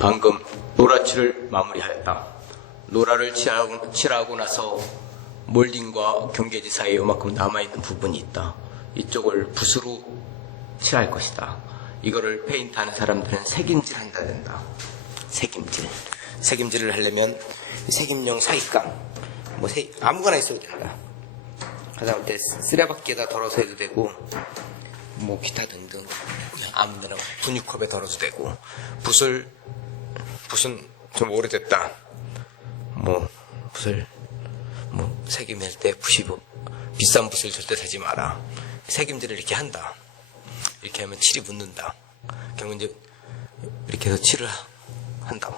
방금 노라칠을 마무리하였다. 노라를 칠하고, 칠하고 나서 몰딩과 경계지 사이에 요만큼 남아있는 부분이 있다. 이쪽을 붓으로 칠할 것이다. 이거를 페인트 하는 사람들은 색임질 한다 된다. 색임질. 색임질을 하려면 색임용 사익감, 뭐 색- 아무거나 있어도 된다. 하다못해 쓰레받기에다 덜어서 해도 되고, 뭐 기타 등등 아무데나 분유컵에 덜어도 되고 붓을 붓은 좀 오래됐다 뭐 붓을 뭐 색임할 때뭐 비싼 붓을 절대 사지 마라 색임질을 이렇게 한다 이렇게 하면 칠이 묻는다 그러면 이제 이렇게 해서 칠을 한다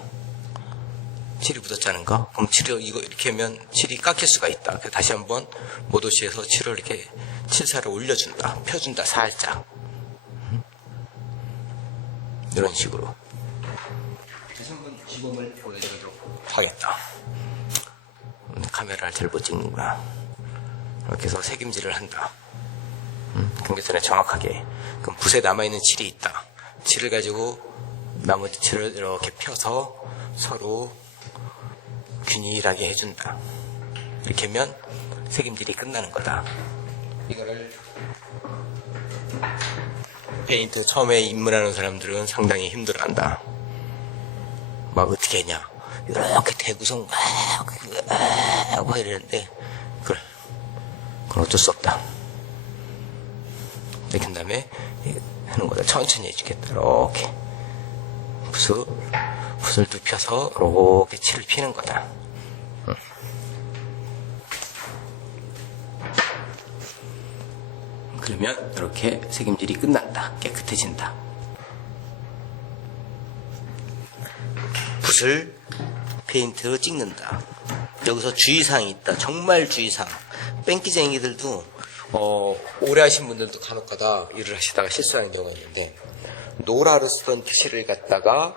칠이 묻었자는가? 그럼 칠을 이거 이렇게 하면 칠이 깎일 수가 있다. 그래서 다시 한번 모도시에서 칠을 이렇게 칠사를 올려준다. 펴준다. 살짝. 음? 이런 식으로. 시범을 보여드리도록 하겠다. 음, 카메라를 잘못 찍는구나. 이렇게 해서 색임질을 한다. 음, 경계선에 정확하게. 그럼 붓에 남아있는 칠이 있다. 칠을 가지고 나머지 칠을 이렇게 펴서 서로 균일하게 해준다. 이렇게 하면 색임질이 끝나는 거다. 이거를 페인트 처음에 입문하는 사람들은 상당히 힘들어한다. 막 어떻게 했냐? 이렇게 대구성 막, 막 이러는데 그래, 그건 어쩔 수 없다. 이렇게 한 다음에 하는 거다. 천천히 해주겠다. 이렇게 붓을 붓을 눕혀서 이렇게 칠을 피는 거다. 응. 그러면 이렇게 색임질이 끝난다. 깨끗해진다. 붓을 페인트 찍는다. 여기서 주의사항이 있다. 정말 주의사항. 뺑기쟁이들도 어, 오래 하신 분들도 간혹가다 일을 하시다가 실수하는 경우가 있는데 노라로 쓰던 칠을 갖다가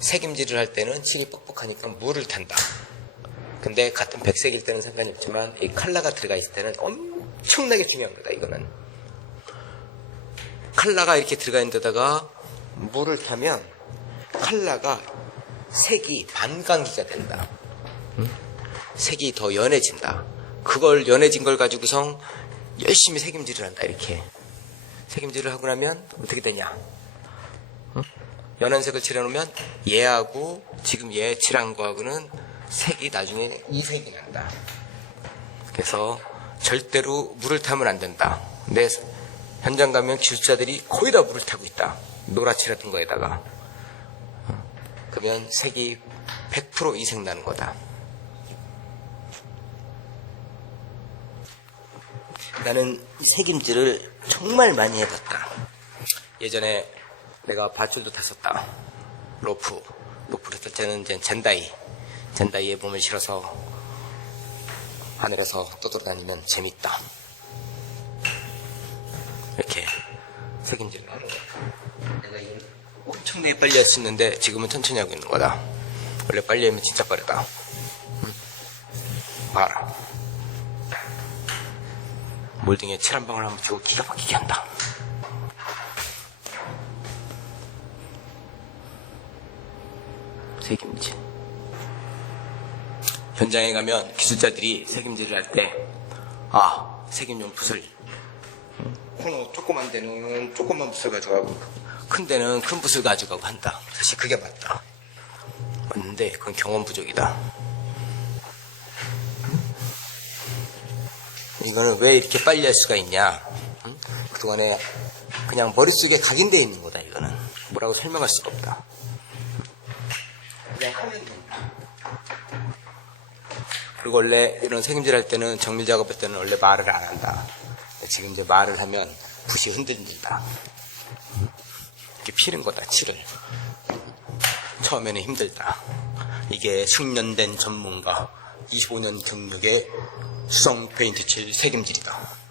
색임질을 할 때는 칠이 뻑뻑하니까 물을 탄다. 근데 같은 백색일 때는 상관이 없지만 이 칼라가 들어가 있을 때는 엄청나게 중요한 거다. 이거는 칼라가 이렇게 들어가 있는 데다가 물을 타면 칼라가 색이 반감기가 된다. 응? 색이 더 연해진다. 그걸 연해진 걸 가지고선 열심히 색임질을 한다. 이렇게 색임질을 하고 나면 어떻게 되냐? 연한 색을 칠해놓으면 얘하고 지금 얘 칠한 거하고는 색이 나중에 이 색이 난다. 그래서 절대로 물을 타면 안 된다. 내 현장 가면 기술자들이 거의 다 물을 타고 있다. 노라칠 같은 거에다가. 그러면 색이 100% 이색 나는 거다. 나는 이 색임질을 정말 많이 해봤다. 예전에 내가 밧줄도 탔었다. 로프. 로프를 탈 때는 이제 젠다이. 젠다이에 몸을 실어서 하늘에서 떠돌아다니면 재밌다. 이렇게 색임질을 이걸 엄청나게 빨리 할 수 있는데 지금은 천천히 하고 있는 거다. 원래 빨리 하면 진짜 빠르다. 응? 봐라. 몰딩에 칠 한 방울 한번 주고 기가 막히게 한다. 색임질. 현장에 가면 기술자들이 색임질을 할 때, 아, 색임용 붓을, 코너 조그만 데는 조그만 붓을 가져가고, 큰 데는 큰 붓을 가져가고 한다. 사실 그게 맞다. 맞는데, 그건 경험 부족이다. 이거는 왜 이렇게 빨리 할 수가 있냐? 응? 그동안에 그냥 머릿속에 각인되어 있는 거다, 이거는. 뭐라고 설명할 수가 없다. 그냥 하면 된다. 그리고 원래 이런 색임질 할 때는 정밀 작업할 때는 원래 말을 안 한다. 지금 이제 말을 하면 붓이 흔들린다. 이렇게 피는 거다, 칠을. 처음에는 힘들다. 이게 숙련된 전문가, 25년 경력의 수성 페인트 칠 색임질이다.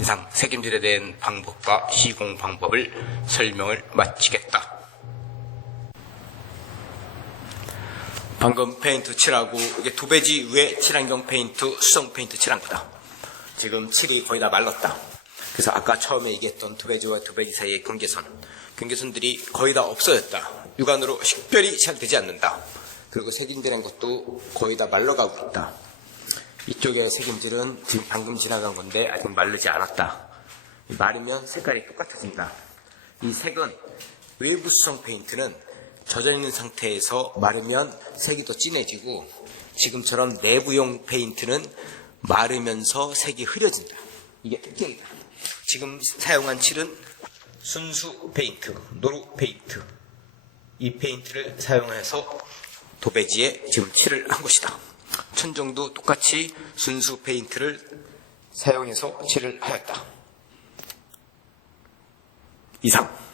이상 색임질에 대한 방법과 시공 방법을 설명을 마치겠다. 방금 페인트 칠하고 이게 도배지 위에 칠한경 페인트 수성 페인트 칠한 거다. 지금 칠이 거의 다 말랐다. 그래서 아까 처음에 얘기했던 도배지와 도배지 사이의 경계선, 경계선들이 거의 다 없어졌다. 육안으로 식별이 잘 되지 않는다. 그리고 색임질한 것도 거의 다 말라가고 있다. 이쪽의 색임질은 지금 방금 지나간 건데 아직 마르지 않았다. 마르면 색깔이 똑같아진다. 이 색은 외부 수성 페인트는 젖어 있는 상태에서 마르면 색이 더 진해지고 지금처럼 내부용 페인트는 마르면서 색이 흐려진다. 이게 특징이다. 지금 사용한 칠은 순수 페인트, 노루 페인트. 이 페인트를 사용해서 도배지에 지금 칠을 한 것이다. 천정도 똑같이 순수 페인트를 사용해서 칠을 하였다. 이상.